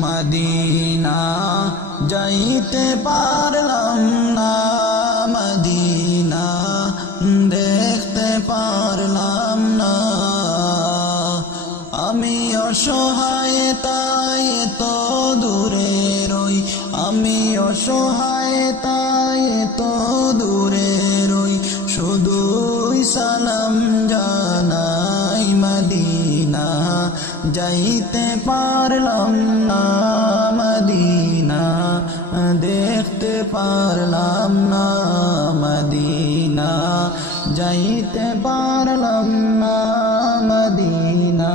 Medina যাইতে পারলাম না, মদিনা দেখতে পারলাম না। আমি অসহায় তাই তো দূরে রই, আমি অসহায় তাই তো দূরে রই, শুধুই সালাম জানাই। মদিনা যাইতে পারলাম না, মদিনা দেখতে পারলাম না, মদিনা যাইতে পারলাম না, মদিনা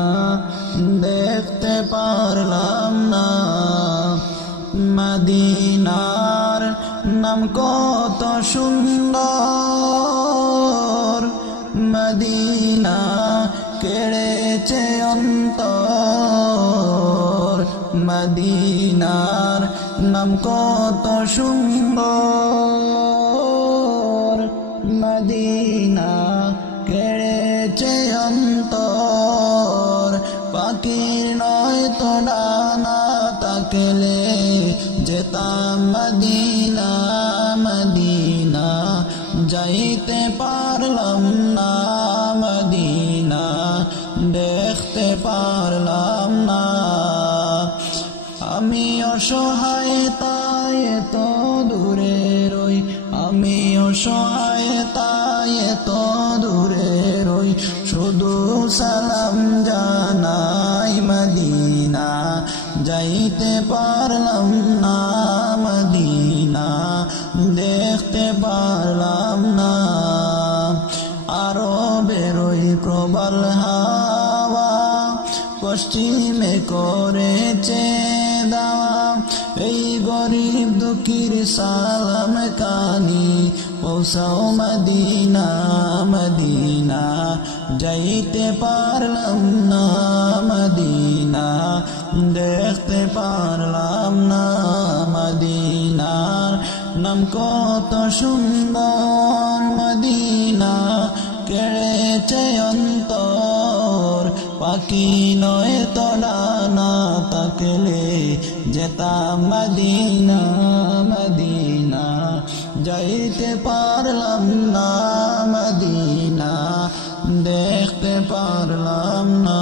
দেখতে পারলাম না। মদিনার নাম কত সুন্দর, মদিনা কেড়েছে অন্তর, মদিনার নাম কত সুন্দর, মদিনা কেড়েছে অন্তর। পাখির নয় তো ডানা তাকলে যেতাম মদিনা, মদিনা যাইতে পারলাম না, মদিনা দেখতে পারলাম না। আমি অসহায় তাই তো দূরে রই, আমি অসহায় তাই তো দূরে রই, শুধু সালাম জানাই। মদিনা যাইতে পারলাম না, মদিনা দেখতে পারলাম না। আরো বেরোই প্রবল হাওয়া, পশ্চিমে করেছে দাওয়া, এই গরিব দুঃখীর সালাম কানি পৌঁছাও মদিনা, মদিনা যাইতে পারলাম না, মদিনা দেখতে পারলাম না। মদিনার নাম কত সুন্দর, মদিনা কেড়েছে অন্তর। পাখি নয় তো ডানা তাকলে যেতাম মদিনা, মদিনা যাইতে পারলাম না, মদিনা দেখতে পারলাম না।